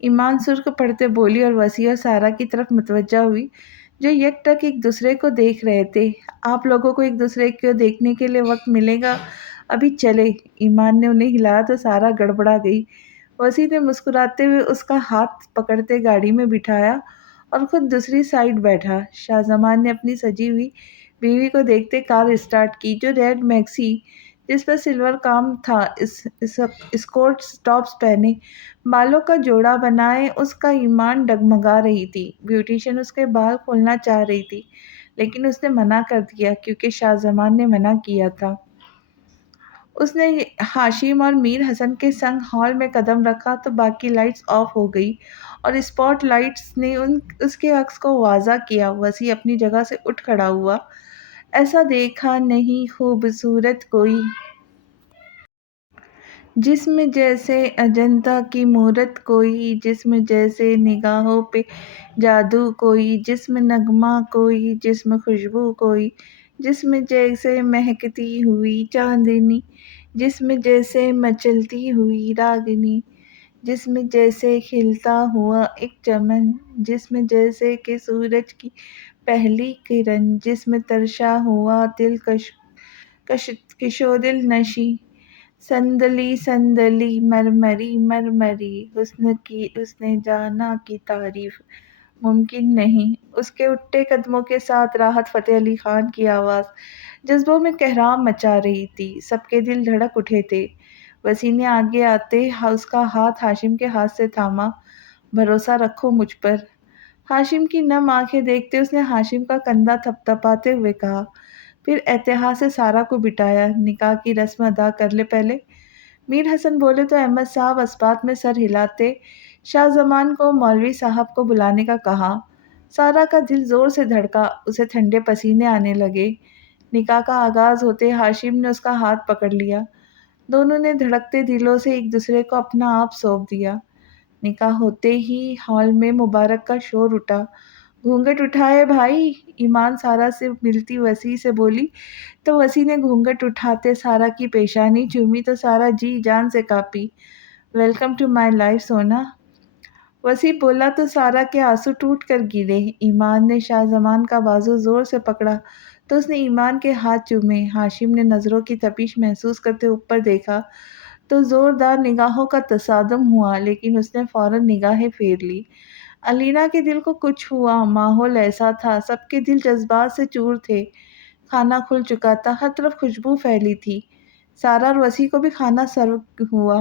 ایمان سرخ پڑھتے بولی اور وسیع اور سارا کی طرف متوجہ ہوئی جو یکٹک ایک دوسرے کو دیکھ رہے تھے۔ آپ لوگوں کو ایک دوسرے کو دیکھنے کے لیے وقت ملے گا، ابھی چلے۔ ایمان نے انہیں ہلایا تو سارا گڑبڑا گئی۔ وسیع نے مسکراتے ہوئے اس کا ہاتھ پکڑتے گاڑی میں بٹھایا اور خود دوسری سائیڈ بیٹھا۔ شاہ زمان نے اپنی سجی ہوئی بیوی کو دیکھتے کار اسٹارٹ کی جو ریڈ میکسی جس پر سلور کام تھا، اسکورٹ ٹاپس پہنے، بالوں کا جوڑا بنائے اس کا ایمان ڈگمگا رہی تھی۔ بیوٹیشین اس کے بال کھولنا چاہ رہی تھی لیکن اس نے منع کر دیا کیونکہ شاہ زمان نے منع کیا تھا۔ اس نے ہاشم اور میر حسن کے سنگ ہال میں قدم رکھا تو باقی لائٹس آف ہو گئی اور اسپاٹ لائٹس نے اس کے عکس کو واضح کیا۔ وسیع اپنی جگہ سے اٹھ کھڑا ہوا۔ ایسا دیکھا نہیں خوبصورت کوئی، جسم جیسے اجنتا کی مورت کوئی، جسم جیسے نگاہوں پہ جادو کوئی، جسم نغمہ کوئی، جسم خوشبو کوئی، جسم جیسے مہکتی ہوئی چاندنی، جسم جیسے مچلتی ہوئی راگنی، جسم جیسے کھلتا ہوا ایک چمن، جسم جیسے کہ سورج کی پہلی کرن، جسم ترشا ہوا کشودل نشی، سندلی سندلی مرمری مرمری، حسن جہاں کی تعریف ممکن نہیں۔ اس کے اٹھتے قدموں کے ساتھ راحت فتح علی خان کی آواز جذبوں میں کہرام مچا رہی تھی۔ سب کے دل دھڑک اٹھے تھے۔ وسیع نے آگے آتے اس کا ہاتھ ہاشم کے ہاتھ سے تھاما۔ بھروسہ رکھو مجھ پر۔ ہاشم کی نم آنکھیں دیکھتے اس نے ہاشم کا کندھا تھپتھپاتے ہوئے کہا، پھر احتیاط سے سارا کو بٹھایا۔ نکاح کی رسم ادا کر لے پہلے۔ میر حسن بولے تو احمد صاحب اثبات میں سر ہلاتے شاہ زمان کو مولوی صاحب کو بلانے کا کہا۔ سارا کا دل زور سے دھڑکا، اسے ٹھنڈے پسینے آنے لگے۔ نکاح کا آغاز ہوتے ہاشم نے اس کا ہاتھ پکڑ لیا۔ دونوں نے دھڑکتے دلوں سے ایک دوسرے کو اپنا آپ سونپ دیا۔ نکاح ہوتے ہی ہال میں مبارک کا شور اٹھا۔ گھونگھٹ اٹھائے بھائی، ایمان سارا سے ملتی وسیع سے بولی تو وسیع نے گھونگھٹ اٹھاتے سارا کی پیشانی چومی تو سارا جی جان سے copy. Welcome to my life سونا، وسیع بولا تو سارا کے آنسو ٹوٹ کر گرے۔ ایمان نے شاہ زمان کا بازو زور سے پکڑا تو اس نے ایمان کے ہاتھ چومے۔ ہاشم نے نظروں کی تپش محسوس کرتے اوپر دیکھا تو زوردار نگاہوں کا تصادم ہوا لیکن اس نے فوراً نگاہیں پھیر لی۔ علینا کے دل کو کچھ ہوا۔ ماحول ایسا تھا، سب کے دل جذبات سے چور تھے۔ کھانا کھل چکا تھا، ہر طرف خوشبو پھیلی تھی۔ سارا اور وسیع کو بھی کھانا سرو ہوا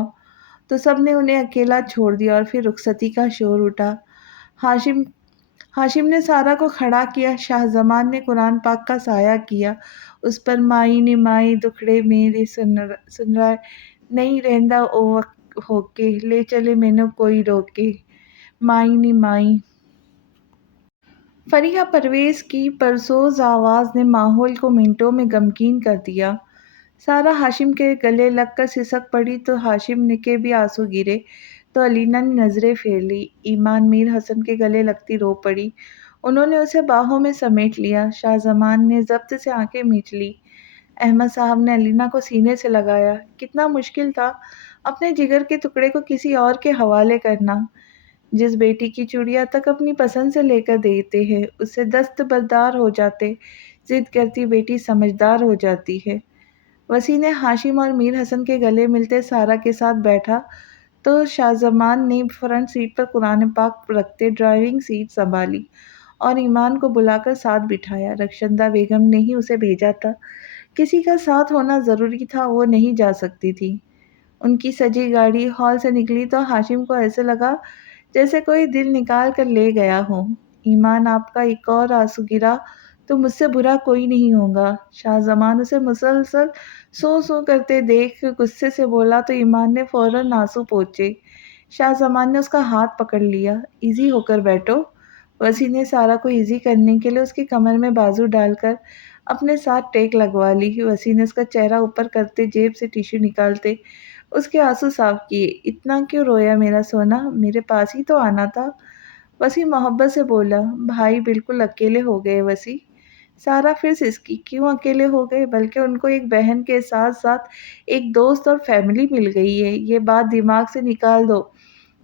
تو سب نے انہیں اکیلا چھوڑ دیا اور پھر رخصتی کا شور اٹھا۔ ہاشم نے سارا کو کھڑا کیا۔ شاہ زمان نے قرآن پاک کا سایہ کیا اس پر، مائی نی مائی دکھڑے میرے سن رائے نہیں رہندا او ہوکے، لے چلے مینوں کوئی روکے، مائی نی مائی۔ فریحہ پرویز کی پرسوز آواز نے ماحول کو منٹوں میں غمگین کر دیا۔ سارا ہاشم کے گلے لگ کر سسک پڑی تو ہاشم کے بھی آنسو گرے تو علینا نے نظریں پھیر لی۔ ایمان میر حسن کے گلے لگتی رو پڑی۔ انہوں نے اسے باہوں میں سمیٹ لیا۔ شاہ زمان نے ضبط سے آنکھیں مینچ لی۔ احمد صاحب نے علینا کو سینے سے لگایا۔ کتنا مشکل تھا اپنے جگر کے ٹکڑے کو کسی اور کے حوالے کرنا۔ جس بیٹی کی چوڑیاں تک اپنی پسند سے لے کر دیتے ہیں اس سے دستبردار ہو جاتے، ضد کرتی بیٹی سمجھدار ہو جاتی ہے۔ وسیع نے ہاشم اور میر حسن کے گلے ملتے سارا کے ساتھ بیٹھا تو شاہ زمان نے فرنٹ سیٹ پر قرآن پاک رکھتے ڈرائیونگ سیٹ سنبھالی اور ایمان کو بلا کر ساتھ بٹھایا۔ رخشندہ بیگم نے ہی اسے بھیجا تھا، کسی کا ساتھ ہونا ضروری تھا، وہ نہیں جا سکتی تھی۔ ان کی سجی گاڑی ہال سے نکلی تو ہاشم کو ایسے لگا جیسے کوئی دل نکال کر لے گیا ہو۔ ایمان آپ کا ایک اور آنسو گرا تو مجھ سے برا کوئی نہیں ہوگا۔ شاہ زمان اسے مسلسل سو کرتے دیکھ غصے سے بولا تو ایمان نے فوراً آنسو پوچھے۔ شاہ زمان نے اس کا ہاتھ پکڑ لیا۔ ایزی ہو کر بیٹھو۔ وسیع نے سارا کو ایزی کرنے کے لیے اس کی کمر میں بازو ڈال کر اپنے ساتھ ٹیک لگوا لی۔ وسیع نے اس کا چہرہ اوپر کرتے جیب سے ٹیشو نکالتے اس کے آنسو صاف کیے۔ اتنا کیوں رویا میرا سونا، میرے پاس ہی تو آنا تھا۔ وسیع محبت سے بولا۔ بھائی بالکل اکیلے ہو گئے وسیع۔ سارا پھر سسکی، کیوں اکیلے ہو گئے، بلکہ ان کو ایک بہن کے ساتھ ساتھ ایک دوست اور فیملی مل گئی ہے، یہ بات دماغ سے نکال دو۔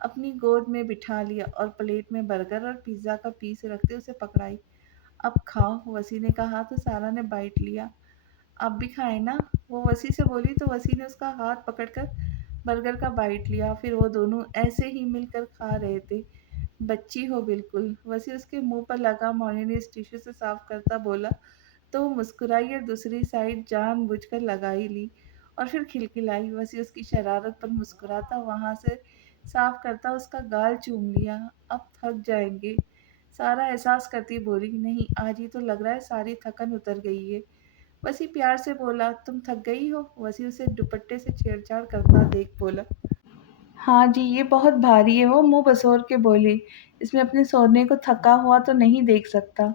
اپنی گود میں بٹھا لیا اور پلیٹ میں برگر اور پیزا کا پیس رکھتے اسے پکڑائی۔ اب کھاؤ، وسیع نے کہا تو سارا نے بائٹ لیا۔ آپ بھی کھائیں نا، وہ وسیع سے بولی تو وسیع نے اس کا ہاتھ پکڑ کر برگر کا بائٹ لیا۔ پھر وہ دونوں ایسے ہی مل کر کھا رہے تھے، بچی ہو بالکل۔ وسیع اس کے منہ پر لگا مایونیز ٹشو سے صاف کرتا بولا تو وہ مسکرائی اور دوسری سائڈ جان بوجھ کر لگائی لی اور پھر کھلکھلائی۔ وسیع اس کی شرارت پر مسکراتا وہاں سے صاف کرتا اس کا گال چوم لیا۔ اب تھک جائیں گے، سارا احساس کرتی بولی۔ نہیں، آج ہی تو لگ رہا ہے ساری تھکن اتر گئی ہے۔ وسیع پیار سے بولا، تم تھک گئی ہو؟ وسیع اسے دوپٹے سے چھیڑ چھاڑ کرتا دیکھ بولا، ہاں جی، یہ بہت بھاری ہے۔ وہ منہ بسور کے بولی، اس میں اپنے سونے کو تھکا ہوا تو نہیں دیکھ سکتا۔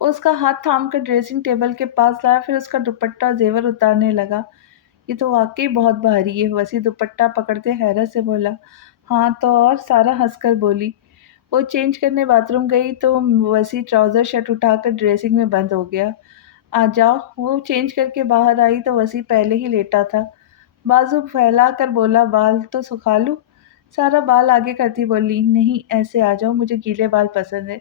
وہ اس کا ہاتھ تھام کر ڈریسنگ ٹیبل کے پاس لایا، پھر اس کا دوپٹہ زیور اتارنے لگا۔ یہ تو واقعی بہت بھاری ہے، وسیع دوپٹہ پکڑتے حیرت سے بولا۔ ہاں تو اور، سارا ہنس کر بولی۔ وہ چینج کرنے باتھ روم گئی تو وسیع ٹراؤزر شرٹ اٹھا کر ڈریسنگ میں بند ہو گیا۔ آ جاؤ، وہ چینج کر کے باہر آئی تو وسیع پہلے ہی لیٹا تھا۔ بازو پھیلا کر بولا، بال تو سکھا لوں؟ سارا بال آگے کرتی بولی، نہیں ایسے آ جاؤ، مجھے گیلے بال پسند ہے۔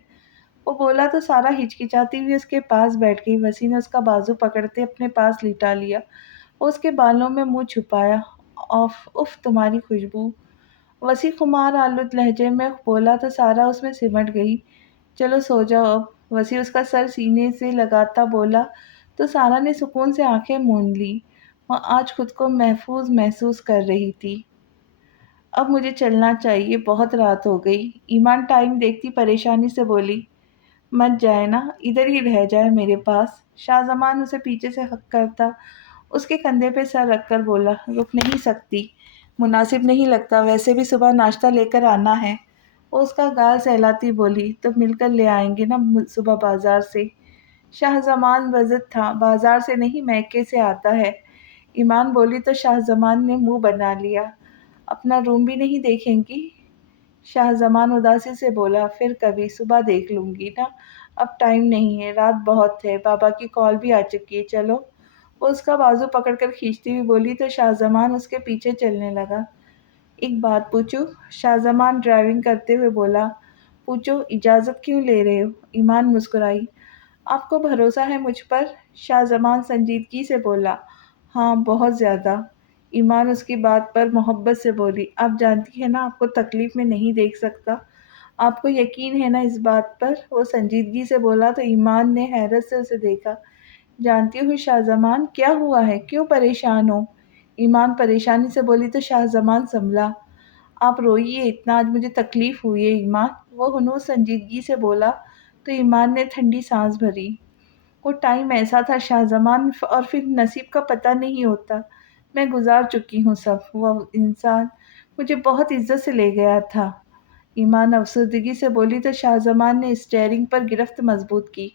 وہ بولا تو سارا ہچکچاتی ہوئی اس کے پاس بیٹھ گئی۔ وسیع نے اس کا بازو پکڑتے اپنے پاس لٹا لیا، وہ اس کے بالوں میں منہ چھپایا۔ اف تمہاری خوشبو، وسیع خمار آلود لہجے میں بولا تو سارا اس میں سمٹ گئی۔ چلو سو جاؤ اب، وسیع اس کا سر سینے سے لگاتا بولا تو سارا نے سکون سے آنکھیں موند لی۔ وہ آج خود کو محفوظ محسوس کر رہی تھی۔ اب مجھے چلنا چاہیے، بہت رات ہو گئی۔ ایمان ٹائم دیکھتی پریشانی سے بولی، مت جائے نا، ادھر ہی رہ جائے میرے پاس۔ شاہ زمان اسے پیچھے سے ہک کرتا اس کے کندھے پہ سر رکھ کر بولا، رک نہیں سکتی، مناسب نہیں لگتا، ویسے بھی صبح ناشتہ لے کر آنا ہے۔ وہ اس کا گال سہلاتی بولی، تو مل کر لے آئیں گے نا صبح بازار سے۔ شاہ زمان وزد تھا، بازار سے نہیں میکے سے آتا ہے۔ ایمان بولی تو شاہ زمان نے منہ بنا لیا۔ اپنا روم بھی نہیں دیکھیں گی؟ شاہ زمان اداسی سے بولا، پھر کبھی، صبح دیکھ لوں گی نا، اب ٹائم نہیں ہے، رات بہت ہے، بابا کی کال بھی آ چکی ہے، چلو۔ وہ اس کا بازو پکڑ کر کھینچتی ہوئی بولی تو شاہ زمان اس کے پیچھے چلنے لگا۔ ایک بات پوچھوں؟ شاہ زمان ڈرائیونگ کرتے ہوئے بولا۔ پوچھو، اجازت کیوں لے رہے ہو؟ ایمان مسکرائی۔ آپ کو بھروسہ ہے مجھ پر؟ شاہ زمان سنجیدگی سے بولا۔ ہاں، بہت زیادہ۔ ایمان اس کی بات پر محبت سے بولی، آپ جانتی ہیں نا آپ کو تکلیف میں نہیں دیکھ سکتا، آپ کو یقین ہے نا اس بات پر؟ وہ سنجیدگی سے بولا تو ایمان نے حیرت سے اسے دیکھا۔ جانتی ہوں شاہ زمان، کیا ہوا ہے، کیوں پریشان ہو؟ ایمان پریشانی سے بولی تو شاہ زمان سنبھلا۔ آپ روئیے اتنا، آج مجھے تکلیف ہوئی ہے ایمان، وہ ہنوز سنجیدگی سے بولا تو ایمان نے ٹھنڈی سانس بھری۔ وہ ٹائم ایسا تھا شاہ زمان، اور پھر نصیب کا پتہ نہیں ہوتا، میں گزار چکی ہوں سب، وہ انسان مجھے بہت عزت سے لے گیا تھا۔ ایمان افسردگی سے بولی تو شاہ زمان نے اسٹیئرنگ پر گرفت مضبوط کی۔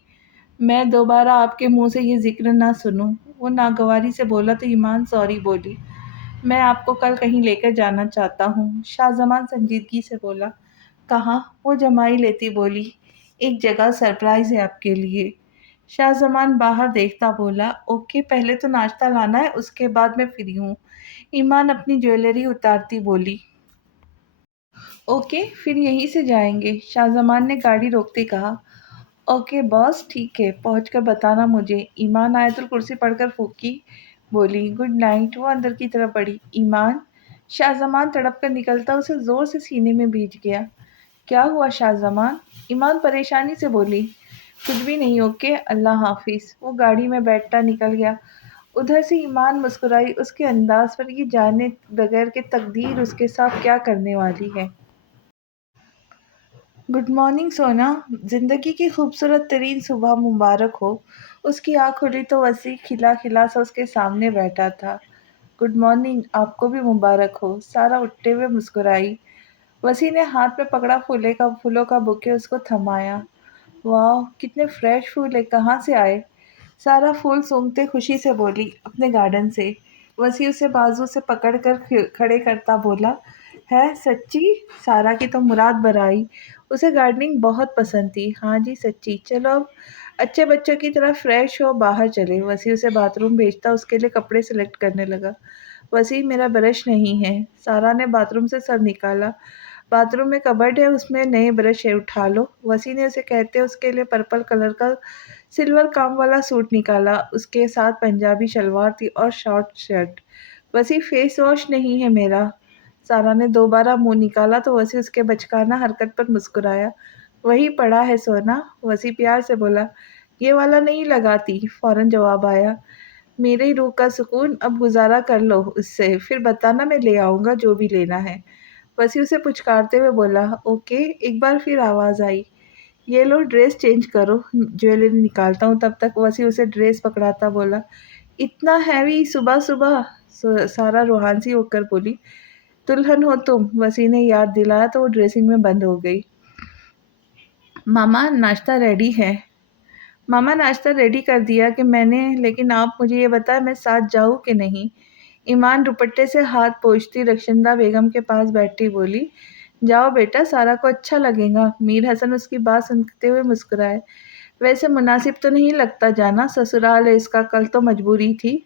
میں دوبارہ آپ کے منہ سے یہ ذکر نہ سنوں، وہ ناگواری سے بولا تو ایمان سوری بولی۔ میں آپ کو کل کہیں لے کر جانا چاہتا ہوں، شاہ زمان سنجیدگی سے بولا۔ کہاں؟ وہ جمائی لیتی بولی، ایک جگہ سرپرائز ہے آپ کے لیے۔ شاہ زمان باہر دیکھتا بولا، اوکے، پہلے تو ناشتہ لانا ہے، اس کے بعد میں فری ہوں۔ ایمان اپنی جویلری اتارتی بولی، اوکے، پھر یہیں سے جائیں گے، شاہ زمان نے گاڑی روکتے کہا۔ اوکے باس، ٹھیک ہے، پہنچ کر بتانا مجھے۔ ایمان آیت الکرسی پڑھ کر پھونکی بولی، گڈ نائٹ۔ وہ اندر کی طرف بڑھی۔ ایمان، شاہ زمان تڑپ کر نکلتا اسے زور سے سینے میں بھیج گیا۔ کیا ہوا شاہ زمان؟ ایمان پریشانی سے بولی، کچھ بھی نہیں، اوکے، اللہ حافظ۔ وہ گاڑی میں بیٹھتا نکل گیا۔ ادھر سے ایمان مسکرائی، اس کے انداز پر یہ جانے بغیر کہ تقدیر اس کے ساتھ کیا کرنے والی ہے۔ گڈ مارننگ سونا، زندگی کی خوبصورت ترین صبح مبارک ہو۔ اس کی آنکھ کھلی تو وسیع کھلا کھلا سا اس کے سامنے بیٹھا تھا۔ گڈ مارننگ، آپ کو بھی مبارک ہو، سارا اٹھتے ہوئے مسکرائی۔ وسیع نے ہاتھ میں پکڑا پھولوں کا بوکے اس کو تھمایا۔ واہ، کتنے فریش پھول ہیں، کہاں سے آئے؟ سارا پھول سونگھتے خوشی سے بولی، اپنے گارڈن سے۔ وسیع اسے بازو سے پکڑ کر کھڑے کرتا بولا، ہے سچی؟ سارا کی تو مراد برائی، اسے گارڈننگ بہت پسند تھی۔ ہاں جی سچی، چلو اب اچھے بچوں کی طرح فریش ہو، باہر چلے۔ وسیع اسے باتھ روم بھیجتا اس کے لیے کپڑے سلیکٹ کرنے لگا۔ وسیع، میرا برش نہیں ہے۔ سارا نے باتھ روم سے سر نکالا۔ باتھ روم میں کبرڈ ہے، اس میں نئے برش ہے، اٹھا لو۔ وسیع نے اسے کہتے اس کے لیے پرپل کلر کا سلور کام والا سوٹ نکالا، اس کے ساتھ پنجابی شلوار تھی اور شارٹ شرٹ۔ وسیع فیس واش نہیں ہے میرا۔ سارا نے دوبارہ منہ نکالا تو وسیع اس کے بچکانہ حرکت پر مسکرایا۔ وہی پڑا ہے سونا، وسیع پیار سے بولا۔ یہ والا نہیں لگاتی، فوراً جواب آیا۔ میری روح کا سکون، اب گزارا کر لو اس سے، پھر بتانا میں لے آؤں گا جو بھی لینا ہے۔ وسیع اسے پچکارتے ہوئے بولا۔ اوکے، ایک بار پھر آواز آئی۔ یہ لو ڈریس چینج کرو، جویلری نکالتا ہوں تب تک۔ وسیع اسے ڈریس پکڑاتا بولا۔ اتنا ہیوی صبح صبح؟ سارا روحان سی ہو کر بولی۔ دلہن ہو تم، وسیع نے یاد دلایا تو وہ ڈریسنگ میں بند ہو گئی۔ ماما ناشتہ ریڈی ہے۔ ماما ناشتہ ریڈی کر دیا کہ میں نے، لیکن آپ مجھے یہ بتائیں میں ساتھ جاؤں کہ نہیں؟ ایمان دوپٹے سے ہاتھ پوچھتی رخشندہ بیگم کے پاس بیٹھی بولی۔ جاؤ بیٹا، سارا کو اچھا لگے گا۔ میر حسن اس کی بات سنتے ہوئے مسکرائے۔ ویسے مناسب تو نہیں لگتا جانا، سسرال ہے اس کا، کل تو مجبوری تھی۔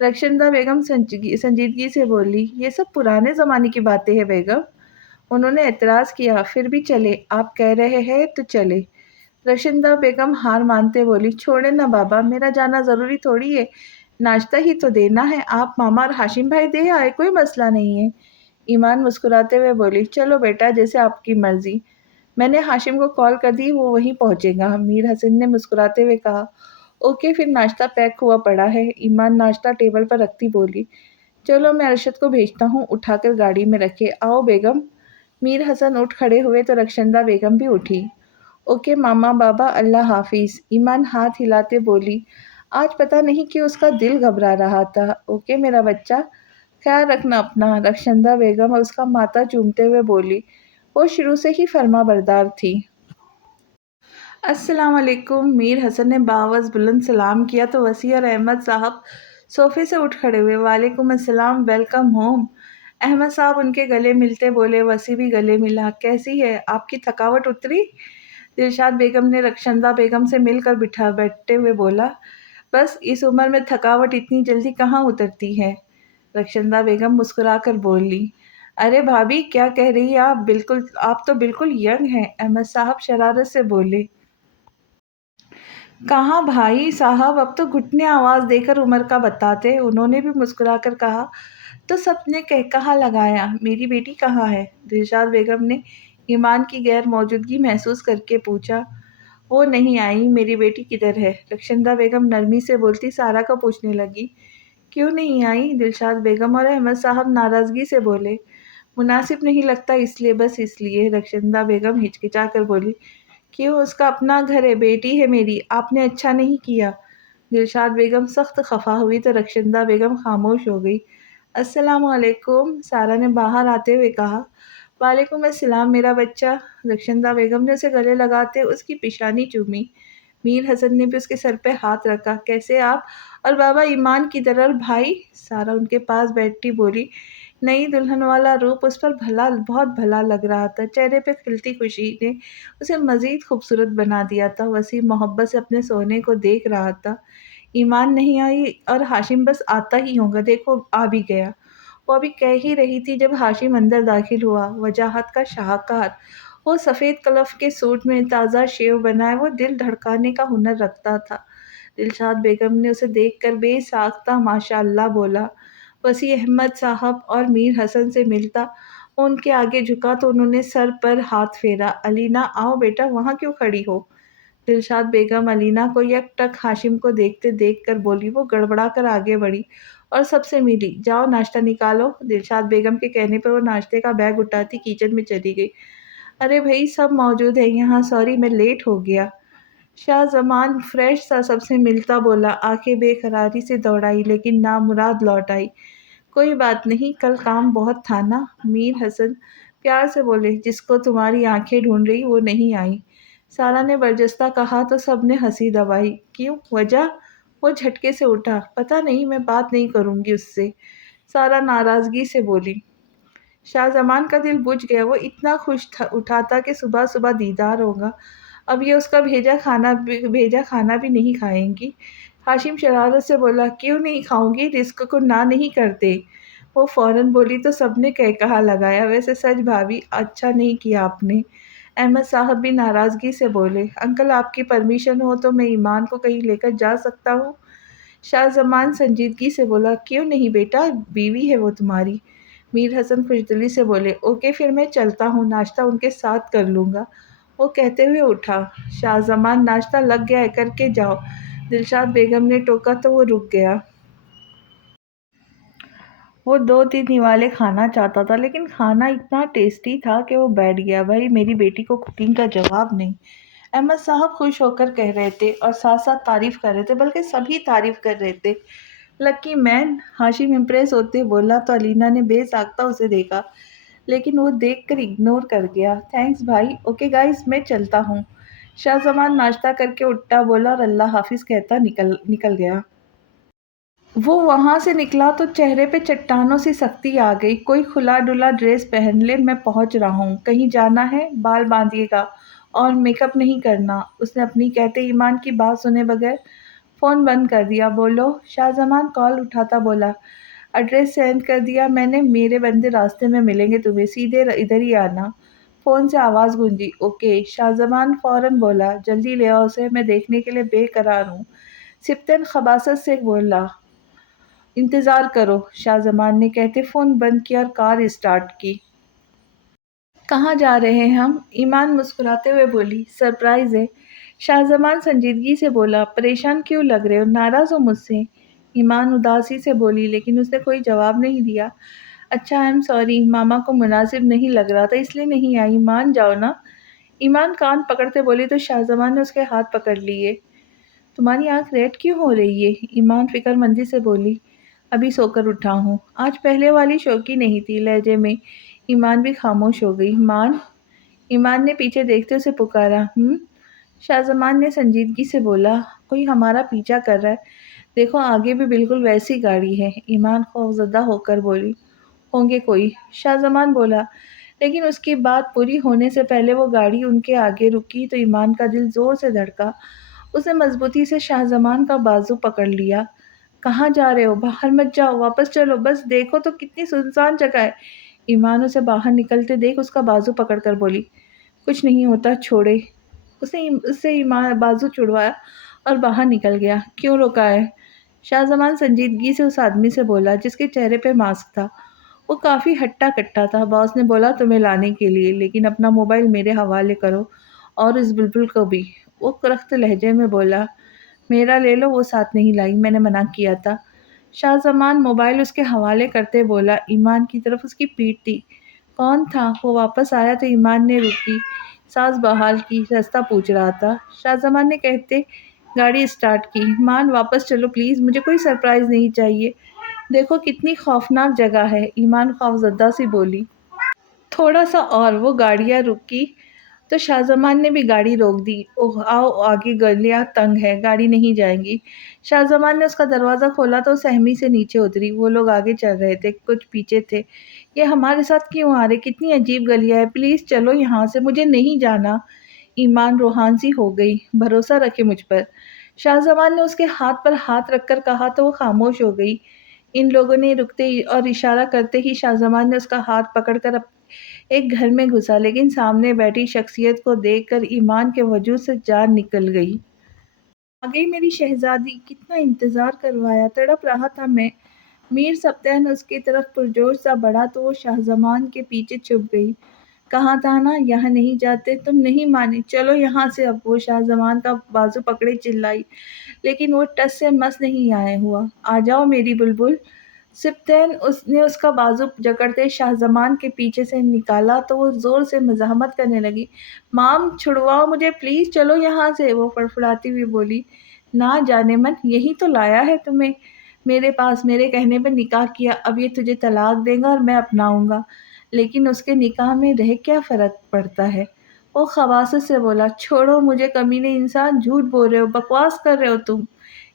رخشندہ بیگم سنجیدگی سے بولی۔ یہ سب پرانے زمانے کی باتیں ہیں بیگم۔ انہوں نے اعتراض کیا۔ پھر بھی چلے، آپ کہہ رہے ہیں تو چلے۔ رخشندہ بیگم ہار مانتے بولی۔ چھوڑے نا بابا، میرا جانا ضروری تھوڑی ہے، ناشتہ ہی تو دینا ہے، آپ ماما اور ہاشم بھائی دے آئے، کوئی مسئلہ نہیں ہے۔ ایمان مسکراتے ہوئے بولی۔ چلو بیٹا، جیسے آپ کی مرضی۔ میں نے ہاشم کو کال کر دی، وہ وہیں پہنچے گا، میر حسن نے مسکراتے ہوئے کہا۔ اوکے، پھر ناشتہ پیک ہوا پڑا ہے۔ ایمان ناشتہ ٹیبل پر رکھتی بولی۔ چلو میں ارشد کو بھیجتا ہوں، اٹھا کر گاڑی میں رکھے۔ آؤ بیگم۔ میر حسن اٹھ کھڑے ہوئے تو رخشندہ بیگم بھی اٹھی۔ اوکے ماما بابا، اللہ حافظ، ایمان ہاتھ ہلاتے بولی۔ آج پتہ نہیں کیوں اس کا دل گھبرا رہا تھا۔ اوکے میرا بچہ، خیال رکھنا اپنا، رخشندہ بیگم اس کا ماتھا چومتے ہوئے بولی۔ وہ شروع سے ہی فرما بردار تھی۔ السلام علیکم۔ میر حسن نے باوز بلند سلام کیا تو وسیع اور احمد صاحب صوفے سے اٹھ کھڑے ہوئے۔ وعلیکم السلام، ویلکم ہوم۔ احمد صاحب ان کے گلے ملتے بولے۔ وسیع بھی گلے ملا۔ کیسی ہے، آپ کی تھکاوٹ اتری؟ دلشاد بیگم نے رخشندہ بیگم سے مل کر بیٹھتے ہوئے بولا۔ بس اس عمر میں تھکاوٹ اتنی جلدی کہاں اترتی ہے؟ رخشندہ بیگم مسکرا کر بولی۔ ارے بھابھی، کیا کہہ رہی ہیں آپ تو بالکل ینگ ہیں، احمد صاحب شرارت سے بولے۔ کہاں بھائی صاحب، اب تو گھٹنے آواز دے کر عمر کا بتاتے۔ انہوں نے بھی مسکرا کر کہا۔ تو سب نے کہا لگایا، میری بیٹی کہاں ہے؟ دلشاد بیگم نے ایمان کی غیر موجودگی محسوس کر کے پوچھا۔ وہ نہیں آئی، میری بیٹی کدھر ہے؟ رخشندہ بیگم نرمی سے بولتی سارا کو پوچھنے لگی۔ کیوں نہیں آئی؟ دلشاد بیگم اور احمد صاحب ناراضگی سے بولے۔ مناسب نہیں لگتا اس لیے، بس اس لیے، رخشندہ بیگم ہچکچا کر بولی۔ کیوں، اس کا اپنا گھر ہے، بیٹی ہے میری، آپ نے اچھا نہیں کیا۔ دلشاد بیگم سخت خفا ہوئی تو رخشندہ بیگم خاموش ہو گئی۔ السلام علیکم، سارا نے باہر آتے ہوئے کہا۔ وعلیکم السلام میرا بچہ۔ رخشندہ بیگم نے اسے گلے لگاتے اس کی پیشانی چومی۔ میر حسن نے بھی اس کے سر پہ ہاتھ رکھا۔ کیسے آپ اور بابا ایمان کدھر اور بھائی؟ سارا ان کے پاس بیٹھی بولی۔ نئی دلہن والا روپ اس پر بہت بھلا لگ رہا تھا، چہرے پہ کھلتی خوشی نے اسے مزید خوبصورت بنا دیا تھا۔ وسیع محبت سے اپنے سونے کو دیکھ رہا تھا۔ ایمان نہیں آئی اور ہاشم بس آتا ہی ہوگا، دیکھو آ بھی گیا۔ وہ ابھی کہہ ہی رہی تھی جب ہاشم اندر داخل ہوا۔ وجاہت کا شاہکار، وہ سفید کلف کے سوٹ میں تازہ شیو بنائے وہ دل دھڑکانے کا ہنر رکھتا تھا۔ دلشاد بیگم نے اسے دیکھ کر بے ساختہ ماشاء اللہ بولا۔ وسیع احمد صاحب اور میر حسن سے ملتا وہ ان کے آگے جھکا تو انہوں نے سر پر ہاتھ پھیرا۔ علینا، آؤ بیٹا، وہاں کیوں کھڑی ہو؟ دلشاد بیگم علینا کو یک ٹک ہاشم کو دیکھ کر بولی۔ وہ گڑبڑا کر آگے بڑھی اور سب سے ملی۔ جاؤ ناشتہ نکالو۔ دلشاد بیگم کے کہنے پر وہ ناشتے کا بیگ اٹھاتی کچن میں چلی گئی۔ ارے بھائی، سب موجود ہیں یہاں، سوری میں لیٹ ہو گیا۔ شاہ زمان فریش سا سب سے ملتا بولا۔ آنکھیں بے قراری سے دوڑائی لیکن نامراد لوٹ آئی۔ کوئی بات نہیں، کل کام بہت تھا نا؟ میر حسن پیار سے بولے۔ جس کو تمہاری آنکھیں ڈھونڈ رہی وہ نہیں آئی، سارا نے برجستہ کہا تو سب نے ہنسی دبائی۔ کیوں، وجہ؟ وہ جھٹکے سے اٹھا۔ پتہ نہیں، میں بات نہیں کروں گی اس سے، سارا ناراضگی سے بولی۔ شاہ زمان کا دل بجھ گیا، وہ اتنا خوش اٹھا تھا کہ صبح صبح دیدار ہوگا، اب یہ اس کا بھیجا کھانا بھی نہیں کھائیں گی۔ ہاشم شرارت سے بولا۔ کیوں نہیں کھاؤں گی، رزق کو نہ نہیں کرتے۔ وہ فوراً بولی تو سب نے کہا لگایا، ویسے سچ بھابی اچھا نہیں کیا آپ نے۔ احمد صاحب بھی ناراضگی سے بولے، انکل آپ کی پرمیشن ہو تو میں ایمان کو کہیں لے کر جا سکتا ہوں؟ شاہ زمان سنجیدگی سے بولا، کیوں نہیں بیٹا، بیوی ہے وہ تمہاری۔ میر حسن خوشدلی سے بولے، اوکے پھر میں چلتا ہوں، ناشتہ ان کے ساتھ کر لوں گا۔ وہ کہتے ہوئے اٹھا۔ شاہ زمان، ناشتہ لگ گیا ہے، کر کے جاؤ۔ دلشاد بیگم نے ٹوکا تو وہ رک گیا۔ وہ 2 3 نوالے کھانا چاہتا تھا لیکن کھانا اتنا ٹیسٹی تھا کہ وہ بیٹھ گیا۔ بھائی میری بیٹی کو کوکنگ کا جواب نہیں۔ احمد صاحب خوش ہو کر کہہ رہے تھے اور ساتھ ساتھ تعریف کر رہے تھے، بلکہ سبھی تعریف کر رہے تھے۔ لکی مین، ہاشم امپریس ہوتے بولا تو علینا نے بے ساختہ اسے دیکھا لیکن وہ دیکھ کر اگنور کر گیا۔ تھینکس بھائی، اوکے گائز میں چلتا ہوں۔ شاہ زمان ناشتہ کر کے اٹھا، بولا اور اللہ حافظ کہتا نکل گیا۔ وہ وہاں سے نکلا تو چہرے پہ چٹانوں سی سختی آ گئی۔ کوئی کھلا ڈلا ڈریس پہن لے، میں پہنچ رہا ہوں۔ کہیں جانا ہے؟ بال باندھیے گا اور میک اپ نہیں کرنا۔ اس نے اپنی کہتے ایمان کی بات سنے بغیر فون بند کر دیا۔ بولو۔ شاہ زمان کال اٹھاتا بولا، ایڈریس سینڈ کر دیا میں نے، میرے بندے راستے میں ملیں گے تمہیں، سیدھے ادھر ہی آنا۔ فون سے آواز گونجی، اوکے۔ شاہ زمان فوراً بولا، جلدی لے آؤ اسے، میں دیکھنے کے لیے بے قرار ہوں۔ سپتن خباثت سے بولا، انتظار کرو۔ شاہ زمان نے کہتے فون بند کیا اور کار اسٹارٹ کی۔ کہاں جا رہے ہیں ہم؟ ایمان مسکراتے ہوئے بولی، سرپرائز ہے۔ شاہ زمان سنجیدگی سے بولا، پریشان کیوں لگ رہے ہو، ناراض ہو مجھ سے؟ ایمان اداسی سے بولی لیکن اس نے کوئی جواب نہیں دیا۔ اچھا آئی ایم سوری، ماما کو مناسب نہیں لگ رہا تھا اس لیے نہیں آئی، مان جاؤ نا۔ ایمان کان پکڑتے بولی تو شاہ زمان نے اس کے ہاتھ پکڑ لیے۔ تمہاری آنکھ ریڈ کیوں ہو رہی ہے؟ ایمان فکر مندی سے بولی، ابھی سو کر اٹھا ہوں۔ آج پہلے والی شوقی نہیں تھی لہجے میں۔ ایمان بھی خاموش ہو گئی۔ مان؟ ایمان نے پیچھے دیکھتے اسے پکارا۔ شاہ زمان نے سنجیدگی سے بولا، کوئی ہمارا پیچھا کر رہا ہے، دیکھو آگے بھی بالکل ویسی گاڑی ہے۔ ایمان خوفزدہ ہو کر بولی، ہوں گے کوئی۔ شاہ زمان بولا، لیکن اس کی بات پوری ہونے سے پہلے وہ گاڑی ان کے آگے رکی تو ایمان کا دل زور سے دھڑکا۔ اس نے مضبوطی سے شاہ زمان کا بازو پکڑ لیا۔ کہاں جا رہے ہو؟ باہر مت جاؤ، واپس چلو، بس دیکھو تو کتنی سنسان جگہ ہے۔ ایمان اسے باہر نکلتے دیکھ اس کا بازو پکڑ کر بولی، کچھ نہیں ہوتا، چھوڑے۔ اس نے اس سے ایمان بازو چھڑوایا اور باہر نکل گیا۔ کیوں روکا ہے؟ شاہ زمان سنجیدگی سے اس آدمی سے بولا جس کے چہرے پہ ماسک تھا۔ وہ کافی ہٹا کٹا تھا۔ باس نے بولا تمہیں لانے کے لیے، لیکن اپنا موبائل میرے حوالے کرو اور اس بلبل کو بھی۔ وہ کرخت لہجے میں بولا، میرا لے لو، وہ ساتھ نہیں لائی، میں نے منع کیا تھا۔ شاہ زمان موبائل اس کے حوالے کرتے بولا، ایمان کی طرف اس کی پیٹھ تھی۔ کون تھا؟ وہ واپس آیا تو ایمان نے رکی، سانس بحال کی، راستہ پوچھ رہا تھا۔ شاہ زمان نے کہتے گاڑی اسٹارٹ کی۔ مان واپس چلو پلیز، مجھے کوئی سرپرائز نہیں چاہیے، دیکھو کتنی خوفناک جگہ ہے۔ ایمان خوفزدہ سی بولی، تھوڑا سا اور۔ وہ گاڑیاں رکی تو شاہ زمان نے بھی گاڑی روک دی۔ اوہ آؤ آگے، گلیاں تنگ ہے، گاڑی نہیں جائیں گی۔ شاہ زمان نے اس کا دروازہ کھولا تو سہمی سے نیچے اتری۔ وہ لوگ آگے چل رہے تھے، کچھ پیچھے تھے۔ یہ ہمارے ساتھ کیوں آ رہے؟ کتنی عجیب گلیاں ہے، پلیز چلو یہاں سے، مجھے نہیں جانا۔ ایمان روحان سی ہو گئی، بھروسہ رکھے مجھ پر۔ شاہ زمان نے اس کے ہاتھ پر ہاتھ رکھ کر کہا تو وہ خاموش ہو گئی۔ ان لوگوں نے رکتے اور اشارہ کرتے ہی شاہ زمان نے اس کا ہاتھ پکڑ کر ایک گھر میں گھسا، لیکن سامنے بیٹھی شخصیت کو دیکھ کر ایمان کے وجود سے جان نکل گئی۔ آ گئی میری شہزادی، کتنا انتظار کروایا، تڑپ رہا تھا میں۔ میر سبتین اس کی طرف پرجوش سا بڑھا تو وہ شاہ زمان کے پیچھے چھپ گئی۔ کہا تھا نا یہاں نہیں جاتے، تم نہیں مانے، چلو یہاں سے اب۔ وہ شاہ زمان کا بازو پکڑے چلائی لیکن وہ ٹس سے مس نہیں آئے ہوا۔ آ جاؤ میری بلبل۔ سبتین نے اس کا بازو جکڑتے شاہ زمان کے پیچھے سے نکالا تو وہ زور سے مزاحمت کرنے لگی۔ مام چھڑواؤ مجھے پلیز، چلو یہاں سے۔ وہ فڑفڑاتی ہوئی بولی، نہ جانے من، یہی تو لایا ہے تمہیں میرے پاس، میرے کہنے پر نکاح کیا، اب یہ تجھے طلاق دے گا اور میں اپناؤں گا، لیکن اس کے نکاح میں رہ کیا فرق پڑتا ہے؟ وہ خباثت سے بولا، چھوڑو مجھے کمینے انسان، جھوٹ بول رہے ہو، بکواس کر رہے ہو تم۔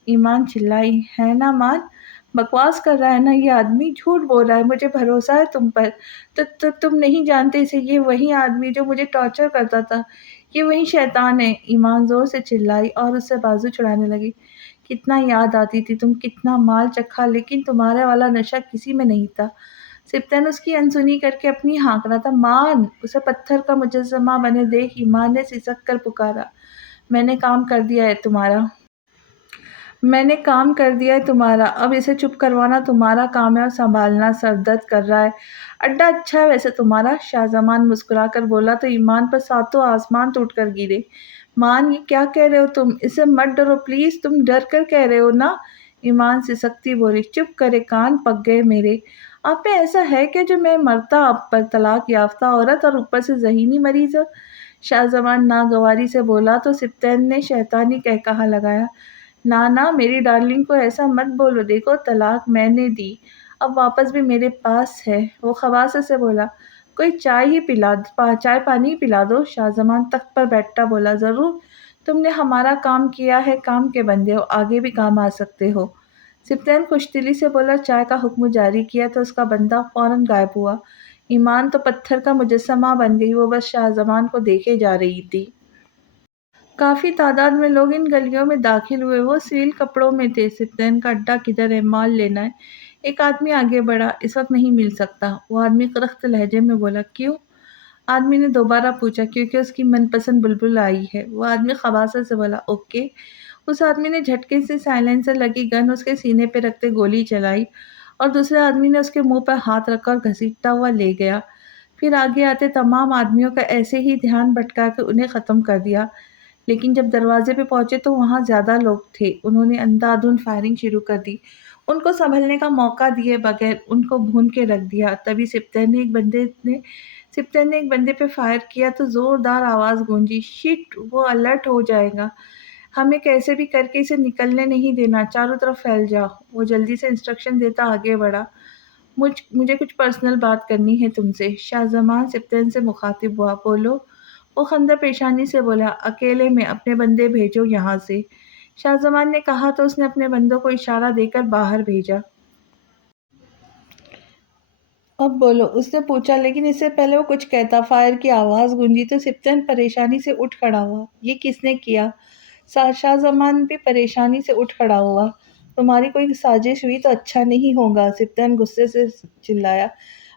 ایمان چلائی، ہے نا مان، بکواس کر رہا ہے نا یہ آدمی، جھوٹ بول رہا ہے، مجھے بھروسہ ہے تم پر۔ تو تم نہیں جانتے اسے، یہ وہی آدمی جو مجھے ٹارچر کرتا تھا، یہ وہی شیطان ہے۔ ایمان زور سے چلائی اور اس سے بازو چھڑانے لگی۔ کتنا یاد آتی تھی تم، کتنا مال چکھا، لیکن تمہارے والا نشہ کسی میں نہیں تھا۔ سپتن اس کی انسنی کر کے اپنی ہانک رہا تھا۔ مان، اسے پتھر کا مجسمہ بنے دیکھ ایمان نے سسک کر پکارا۔ میں نے کام کر دیا ہے تمہارا۔ میں نے کام کر دیا ہے تمہارا، اب اسے چپ کروانا تمہارا کام ہے اور سنبھالنا۔ سر درد کر رہا ہے۔ اڈا اچھا ہے ویسے تمہارا، شاہ زمان مسکرا کر بولا تو ایمان پر ساتوں آسمان ٹوٹ کر گرے۔ مان، یہ کیا کہہ رہے ہو تم؟ اسے مت ڈرو پلیز، تم ڈر کر کہہ رہے ہو نا؟ ایمان سسکتی بولی۔ چپ کرے، کان پک گئے میرے۔ آپ میں ایسا ہے کہ جو میں مرتا آپ پر، طلاق یافتہ عورت اور اوپر سے ذہنی مریض ہو؟ شاہ زمان ناگواری سے بولا تو سپتین نے شیطانی قہقہہ لگایا۔ نا میری ڈارلنگ کو ایسا مت بولو، دیکھو طلاق میں نے دی، اب واپس بھی میرے پاس ہے۔ وہ خواص سے بولا۔ کوئی چائے پانی پلا دو۔ شاہ زمان تخت پر بیٹھتا بولا۔ ضرور، تم نے ہمارا کام کیا ہے، کام کے بندے ہو، آگے بھی کام آ سکتے ہو۔ سپتین خوش دلی سے بولا۔ چائے کا حکم جاری کیا تو اس کا بندہ فوراً غائب ہوا۔ ایمان تو پتھر کا مجسمہ بن گئی، وہ بس شاہ زمان کو دیکھے جا رہی تھی۔ کافی تعداد میں لوگ ان گلیوں میں داخل ہوئے، وہ سول کپڑوں میں تھے۔ سپتین کا اڈا کدھر ہے؟ مال لینا ہے۔ ایک آدمی آگے بڑھا۔ اس وقت نہیں مل سکتا، وہ آدمی کرخت لہجے میں بولا۔ کیوں؟ آدمی نے دوبارہ پوچھا۔ کیونکہ اس کی من پسند بلبل آئی ہے، وہ آدمی خباثت سے بولا۔ اوکے۔ اس آدمی نے جھٹکے سے سائلنسر لگی گن اس کے سینے پہ رکھتے گولی چلائی اور دوسرے آدمی نے اس کے منہ پر ہاتھ رکھا اور گھسیٹتا ہوا لے گیا۔ پھر آگے آتے تمام آدمیوں کا ایسے ہی دھیان بھٹکا کے انہیں ختم کر دیا۔ لیکن جب دروازے پہ پہنچے تو وہاں زیادہ لوگ تھے۔ انہوں نے اندھا دھند فائرنگ شروع کر دی، ان کو سنبھلنے کا موقع دیے بغیر ان کو بھون کے رکھ دیا۔ تبھی سپتین نے ایک بندے پہ فائر کیا تو زوردار آواز گونجی۔ شٹ، وہ الرٹ ہو جائے گا، ہمیں کیسے بھی کر کے اسے نکلنے نہیں دینا، چاروں طرف پھیل جاؤ۔ وہ جلدی سے انسٹرکشن دیتا آگے بڑھا۔ مجھے کچھ پرسنل بات کرنی ہے تم سے۔ شاہ زمان سپتین سے مخاطب ہوا۔ بولو۔ وہ خندہ پیشانی سے بولا۔ اکیلے میں، اپنے بندے بھیجو یہاں سے۔ شاہ زمان نے کہا تو اس نے اپنے بندوں کو اشارہ دے کر باہر بھیجا۔ اب بولو، اس نے پوچھا، لیکن اس سے پہلے وہ کچھ کہتا فائر کی آواز گونجی تو سپتین پریشانی سے اٹھ کھڑا ہوا۔ یہ کس نے کیا؟ شاہ زمان بھی پریشانی سے اٹھ کھڑا ہوا۔ تمہاری کوئی سازش ہوئی تو اچھا نہیں ہوگا، سپتین غصے سے چلایا۔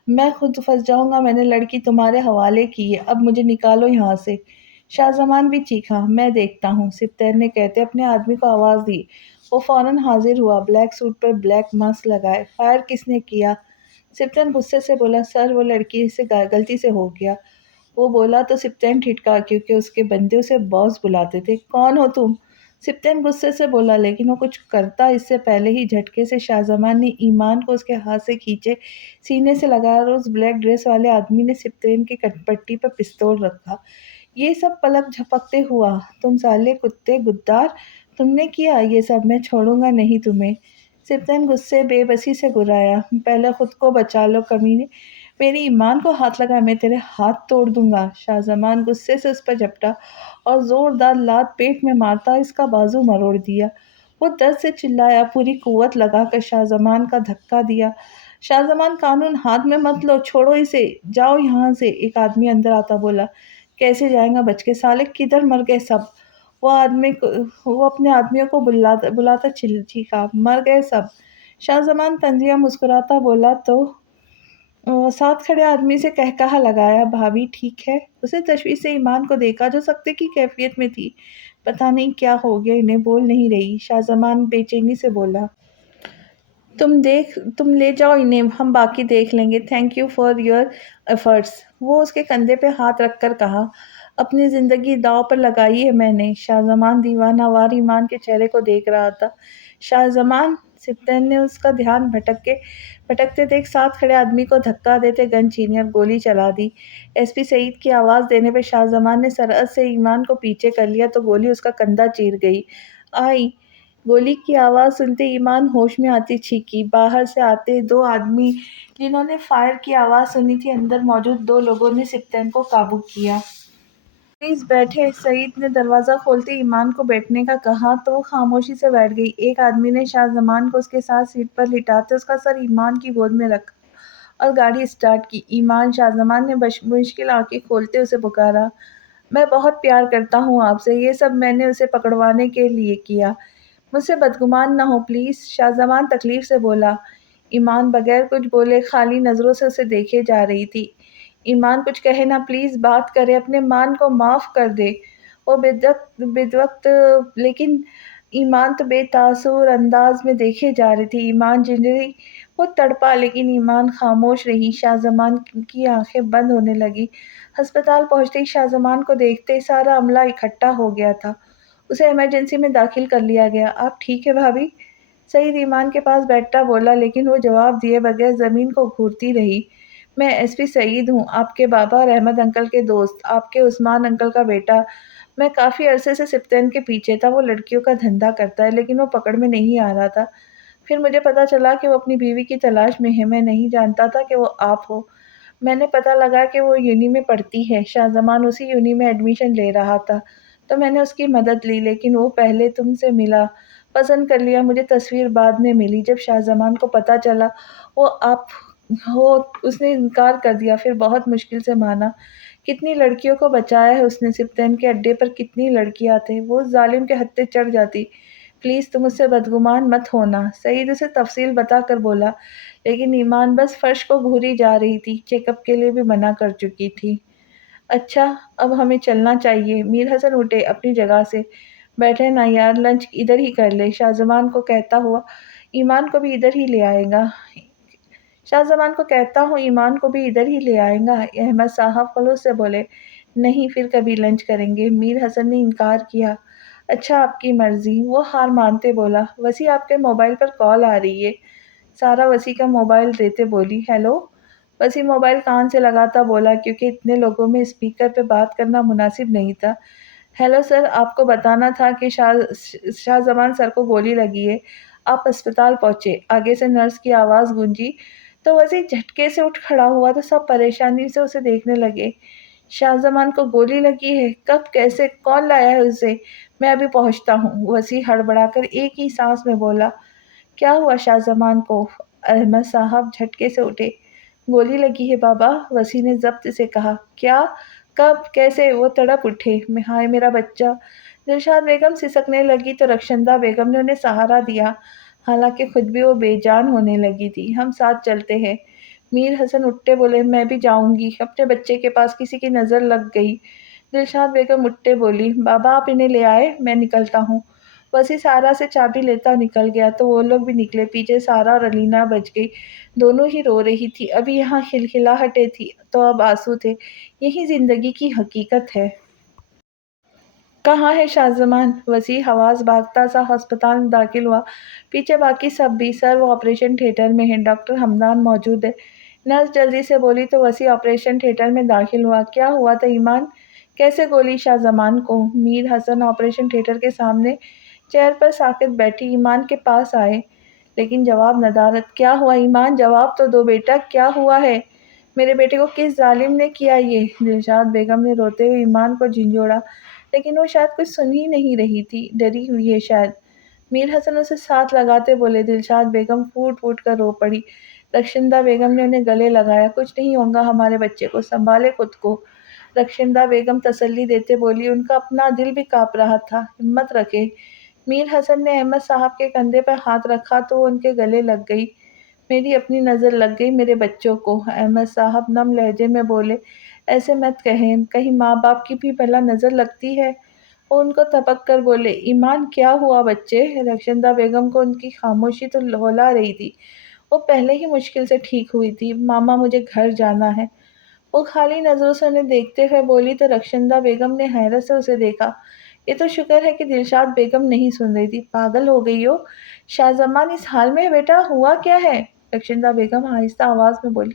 میں خود پھنس جاؤں گا، میں نے لڑکی تمہارے حوالے کی ہے، اب مجھے نکالو یہاں سے۔ شاہ زمان بھی چیخا۔ میں دیکھتا ہوں، سپتین نے کہتے اپنے آدمی کو آواز دی۔ وہ فوراً حاضر ہوا، بلیک سوٹ پر بلیک ماسک لگائے۔ فائر کس نے کیا؟ سپتین غصے سے بولا۔ سر، وہ لڑکی سے غلطی سے ہو گیا، وہ بولا تو سپتین ٹھٹکا، کیونکہ اس کے بندے اسے باس بلاتے تھے۔ کون ہو تم؟ سپتین غصے سے بولا، لیکن وہ کچھ کرتا اس سے پہلے ہی جھٹکے سے شاہ زمان نے ایمان کو اس کے ہاتھ سے کھینچے سینے سے لگایا اور اس بلیک ڈریس والے آدمی نے سپتین کی پٹی پر پستول رکھا۔ یہ سب پلک جھپکتے ہوا۔ تم سالے کتے غدار، تم نے کیا یہ سب، میں چھوڑوں گا نہیں تمہیں۔ سپتین غصے بے بسی سے گرایا۔ پہلے خود کو بچا لو کمینے، میری ایمان کو ہاتھ لگا، میں تیرے ہاتھ توڑ دوں گا۔ شاہ زمان غصے سے اس پر جھپٹا اور زوردار لات پیٹ میں مارتا اس کا بازو مروڑ دیا۔ وہ درد سے چلایا، پوری قوت لگا کر شاہ زمان کا دھکا دیا۔ شاہ زمان، قانون ہاتھ میں مت لو، چھوڑو اسے، جاؤ یہاں سے۔ ایک آدمی اندر آتا بولا۔ کیسے جائیں گا بچ کے؟ سالے کدھر مر گئے سب؟ وہ اپنے آدمیوں کو بلاتا چیخا۔ مر گئے سب؟ شاہ زمان طنزیہ مسکراتا بولا تو ساتھ کھڑے آدمی سے قہقہہ لگایا۔ بھابھی ٹھیک ہے؟ اسے تشویش سے ایمان کو دیکھا جو سکتے کی کیفیت میں تھی۔ پتہ نہیں کیا ہو گیا انہیں، بول نہیں رہی۔ شاہ زمان بے چینی سے بولا۔ تم لے جاؤ انہیں، ہم باقی دیکھ لیں گے۔ Thank you for your efforts, وہ اس کے کندھے پہ ہاتھ رکھ کر کہا۔ اپنی زندگی داؤ پر لگائی ہے میں نے۔ شاہ زمان دیوانہ وار ایمان کے چہرے کو دیکھ رہا تھا۔ شاہ زمان، سپتین نے اس کا دھیان بھٹکتے دیکھ ساتھ کھڑے آدمی کو دھکا دیتے گن چھینی اور گولی چلا دی۔ ایس پی سعید کی آواز دینے پہ شاہ زمان نے سرعت سے ایمان کو پیچھے کر لیا تو گولی اس کا کندھا چیر گئی۔ آئی! گولی کی آواز سنتے ایمان ہوش میں آتی چیخی۔ باہر سے آتے دو آدمی جنہوں نے فائر کی آواز سنی تھی، اندر موجود دو لوگوں نے سپتین کو قابو کیا۔ پلیز بیٹھیں، سعید نے دروازہ کھولتے ایمان کو بیٹھنے کا کہا تو وہ خاموشی سے بیٹھ گئی۔ ایک آدمی نے شاہ زمان کو اس کے ساتھ سیٹ پر لٹاتے اس کا سر ایمان کی گود میں رکھا اور گاڑی اسٹارٹ کی۔ ایمان، شاہ زمان نے بمشکل آنکھیں کھولتے اسے پکارا۔ میں بہت پیار کرتا ہوں آپ سے، یہ سب میں نے اسے پکڑوانے کے لیے کیا۔ مجھ سے بدگمان نہ ہو پلیز، شاہ زمان تکلیف سے بولا۔ ایمان بغیر کچھ بولے خالی نظروں سے اسے دیکھے جا رہی تھی۔ ایمان کچھ کہے نہ، پلیز بات کرے، اپنے مان کو معاف کر دے۔ وہ بدوقت لیکن ایمان تو بے تاثر انداز میں دیکھے جا رہی تھی۔ ایمان جنری وہ تڑپا لیکن ایمان خاموش رہی۔ شاہ زمان کی آنکھیں بند ہونے لگی۔ ہسپتال پہنچتے ہی شاہ زمان کو دیکھتے ہی سارا عملہ اکٹھا ہو گیا تھا۔ اسے ایمرجنسی میں داخل کر لیا گیا۔ آپ ٹھیک ہے بھابھی؟ سعید ایمان کے پاس بیٹھتا بولا، لیکن وہ جواب دیے بغیر زمین کو گھورتی رہی۔ میں ایس پی سعید ہوں، آپ کے بابا اور احمد انکل کے دوست، آپ کے عثمان انکل کا بیٹا۔ میں کافی عرصے سے سپتین کے پیچھے تھا، وہ لڑکیوں کا دھندا کرتا ہے لیکن وہ پکڑ میں نہیں آ رہا تھا۔ پھر مجھے پتا چلا کہ وہ اپنی بیوی کی تلاش میں ہے، میں نہیں جانتا تھا کہ وہ آپ ہو۔ میں نے پتا لگا کہ وہ یونی میں پڑھتی ہے، شاہ زمان اسی یونی میں ایڈمیشن لے رہا تھا، تو میں نے اس کی مدد لی، لیکن وہ پہلے تم سے ملا، پسند کر لیا۔ مجھے تصویر بعد میں ملی، جب شاہ زمان کو پتا چلا وہ آپ ہو اس نے انکار کر دیا، پھر بہت مشکل سے مانا۔ کتنی لڑکیوں کو بچایا ہے اس نے، سپتین کے اڈے پر کتنی لڑکیاں تھے، وہ اس ظالم کے ہتھے چڑھ جاتی۔ پلیز تم اس سے بدگمان مت ہونا، سعید اسے تفصیل بتا کر بولا، لیکن ایمان بس فرش کو گھوری جا رہی تھی، چیک اپ کے لیے بھی منع کر چکی تھی۔ اچھا اب ہمیں چلنا چاہیے۔ میر حسن اٹھے اپنی جگہ سے، بیٹھے نا یار، لنچ ادھر ہی کر لے، شاہ زمان کو کہتا ہوا ایمان کو بھی ادھر ہی لے آئے گا۔ شاہ زمان کو کہتا ہوں ایمان کو بھی ادھر ہی لے آئیں گا، احمد صاحب خلوص سے بولے۔ نہیں، پھر کبھی لنچ کریں گے، میر حسن نے انکار کیا۔ اچھا آپ کی مرضی، وہ ہار مانتے بولا۔ وسیع آپ کے موبائل پر کال آ رہی ہے۔ سارا وسیع کا موبائل دیتے بولی، ہیلو۔ وسیع موبائل کان سے لگاتا بولا کیونکہ اتنے لوگوں میں اسپیکر پہ بات کرنا مناسب نہیں تھا۔ ہیلو سر، آپ کو بتانا تھا کہ شاہ زمان سر کو گولی لگی ہے، آپ اسپتال پہنچے، آگے سے نرس کی آواز گونجی تو وسیع جھٹکے سے اٹھ کھڑا ہوا تو سب پریشانی سے اسے دیکھنے لگے۔ شاہ زمان کو گولی لگی ہے؟ کب، کیسے، کون لایا ہے اسے؟ میں ابھی پہنچتا ہوں، وسیع ہڑبڑا کر ایک ہی سانس میں بولا۔ کیا ہوا شاہ زمان کو؟ احمد صاحب جھٹکے سے اٹھے۔ گولی لگی ہے بابا، وسیع نے ضبط سے کہا۔ کیا، کب، کیسے؟ وہ تڑپ اٹھے۔ ہائے میرا بچہ۔ دلشاد بیگم سسکنے لگی تو رخشندہ بیگم نے انہیں سہارا دیا، حالانکہ خود بھی وہ بے جان ہونے لگی تھی۔ ہم ساتھ چلتے ہیں۔ میر حسن اٹھتے بولے، میں بھی جاؤں گی، اپنے بچے کے پاس کسی کی نظر لگ گئی۔ دلشاد بیگم اٹھتے بولی، بابا آپ انہیں لے آئے، میں نکلتا ہوں۔ وسیع سارا سے چابی لیتا نکل گیا تو وہ لوگ بھی نکلے، پیچھے سارا اور علینا بچ گئی، دونوں ہی رو رہی تھی۔ ابھی یہاں کھلکھلاہٹیں تھی تو اب آنسو تھے، یہی زندگی کی حقیقت ہے۔ کہاں ہے شاہ زمان؟ وسیع حواس بھاگتا سا ہسپتال میں داخل ہوا، پیچھے باقی سب بھی۔ سر وہ آپریشن تھیٹر میں ہیں، ڈاکٹر حمدان موجود ہے، نرس جلدی سے بولی تو وسیع آپریشن تھیٹر میں داخل ہوا۔ کیا ہوا تھا ایمان؟ کیسے گولی شاہ زمان کو؟ میر حسن آپریشن تھیٹر کے سامنے چیئر پر ساکت بیٹھی ایمان کے پاس آئے، لیکن جواب ندارت۔ کیا ہوا ایمان؟ جواب تو دو بیٹا، کیا ہوا ہے؟ میرے بیٹے کو کس ظالم نے کیا یہ؟ دلشاد بیگم نے روتے ہوئے ایمان کو جھنجھوڑا، لیکن وہ شاید کچھ سن ہی نہیں رہی تھی، ڈری ہوئی ہے شاید۔ میر حسن اسے ساتھ لگاتے بولے۔ دلشاد بیگم پھوٹ پھوٹ کر رو پڑی۔ رخشندہ بیگم نے انہیں گلے لگایا، کچھ نہیں ہوگا ہمارے بچے کو، سنبھالے خود کو۔ رخشندہ بیگم تسلی دیتے بولی، ان کا اپنا دل بھی کانپ رہا تھا، ہمت رکھے۔ میر حسن نے احمد صاحب کے کندھے پر ہاتھ رکھا تو وہ ان کے گلے لگ گئی۔ میری اپنی نظر لگ گئی میرے بچوں کو، احمد صاحب نم لہجے میں بولے۔ ایسے مت کہیں، کہیں ماں باپ کی بھی بھلا نظر لگتی ہے۔ وہ ان کو تپک کر بولے، ایمان کیا ہوا بچے؟ رخشندہ بیگم کو ان کی خاموشی تو ہلا رہی تھی، وہ پہلے ہی مشکل سے ٹھیک ہوئی تھی۔ ماما مجھے گھر جانا ہے، وہ خالی نظروں سے انہیں دیکھتے ہوئے بولی تو رخشندہ بیگم نے حیرت سے اسے دیکھا۔ یہ تو شکر ہے کہ دلشاد بیگم نہیں سن رہی تھی، پاگل ہو گئی ہو؟ شاہ زمان اس حال میں ہے بیٹا، ہوا کیا ہے؟ رخشندہ بیگم آہستہ آواز میں بولی،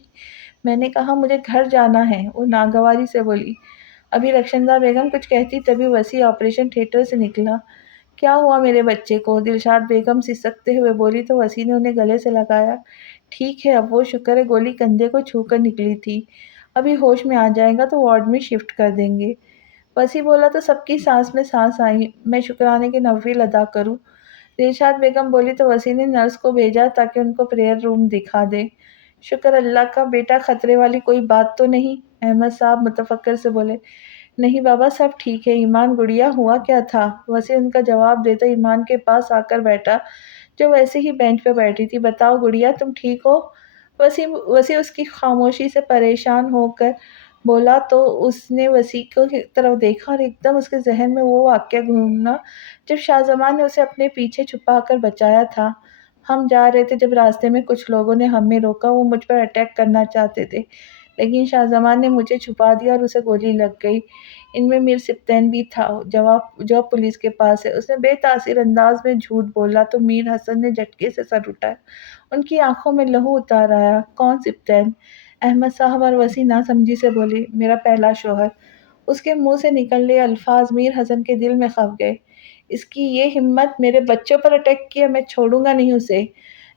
میں نے کہا مجھے گھر جانا ہے، وہ ناگواری سے بولی۔ ابھی رخشندہ بیگم کچھ کہتی تبھی وسیع آپریشن تھیٹر سے نکلا۔ کیا ہوا میرے بچے کو؟ دلشاد بیگم سسکتے ہوئے بولی تو وسیع نے انہیں گلے سے لگایا۔ ٹھیک ہے اب وہ، شکر ہے گولی کندھے کو چھو کر نکلی تھی، ابھی ہوش میں آ جائے گا تو وارڈ میں شفٹ کر دیں گے۔ وسیع بولا تو سب کی سانس میں سانس آئی، میں شکرانے کے نوافل ادا کروں؟ دلشاد بیگم بولی تو وسیع نے نرس کو بھیجا تاکہ ان کو پریئر روم دکھا دے۔ شکر اللہ کا، بیٹا خطرے والی کوئی بات تو نہیں؟ احمد صاحب متفکر سے بولے۔ نہیں بابا سب ٹھیک ہے۔ ایمان گڑیا ہوا کیا تھا؟ وسیع ان کا جواب دیتا ایمان کے پاس آ کر بیٹھا جو ویسے ہی بینچ پہ بیٹھی تھی۔ بتاؤ گڑیا تم ٹھیک ہو؟ وسیع اس کی خاموشی سے پریشان ہو کر بولا تو اس نے وسیع کی طرف دیکھا اور ایک دم اس کے ذہن میں وہ واقعہ گھومنا جب شاہ زمان نے اسے اپنے پیچھے چھپا کر بچایا تھا۔ ہم جا رہے تھے جب راستے میں کچھ لوگوں نے ہمیں روکا، وہ مجھ پر اٹیک کرنا چاہتے تھے لیکن شاہ زمان نے مجھے چھپا دیا اور اسے گولی لگ گئی۔ ان میں میر سپتین بھی تھا جو پولیس کے پاس ہے۔ اس نے بے تاثیر انداز میں جھوٹ بولا تو میر حسن نے جھٹکے سے سر اٹھایا۔ ان کی آنکھوں میں لہو اتار آیا۔ کون سپتین؟ احمد صاحب اور وسیع ناسمجھی سے بولے، میرا پہلا شوہر۔ اس کے منہ سے نکلنے الفاظ میر حسن کے دل میں خف گئے۔ اس کی یہ ہمت، میرے بچوں پر اٹیک کیا، میں چھوڑوں گا نہیں اسے۔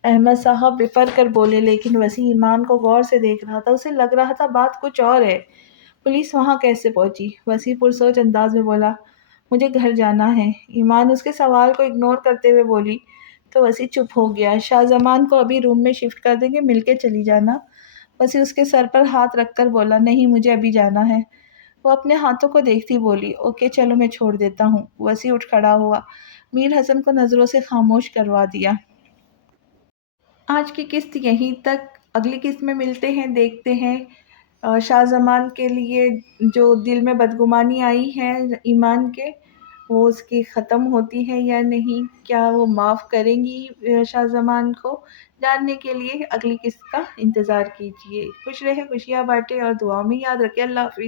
احمد صاحب بفر کر بولے لیکن وسیع ایمان کو غور سے دیکھ رہا تھا، اسے لگ رہا تھا بات کچھ اور ہے۔ پولیس وہاں کیسے پہنچی؟ وسیع پرسوچ انداز میں بولا، مجھے گھر جانا ہے۔ ایمان اس کے سوال کو اگنور کرتے ہوئے بولی تو وسیع چپ ہو گیا۔ شاہ زمان کو ابھی روم میں شفٹ کر دیں گے، مل کے چلی جانا۔ وسیع اس کے سر پر ہاتھ رکھ کر بولا، نہیں مجھے ابھی جانا ہے۔ وہ اپنے ہاتھوں کو دیکھتی بولی، اوکے چلو میں چھوڑ دیتا ہوں۔ وسیع اٹھ کھڑا ہوا، میر حسن کو نظروں سے خاموش کروا دیا۔ آج کی قسط یہیں تک، اگلی قسط میں ملتے ہیں، دیکھتے ہیں شاہ زمان کے لیے جو دل میں بدگمانی آئی ہے ایمان کے، وہ اس کی ختم ہوتی ہے یا نہیں، کیا وہ معاف کریں گی شاہ زمان کو؟ جاننے کے لیے اگلی قسط کا انتظار کیجیے۔ خوش رہے، خوشیاں بانٹے اور دعاؤں میں یاد رکھے۔ اللہ حافظ۔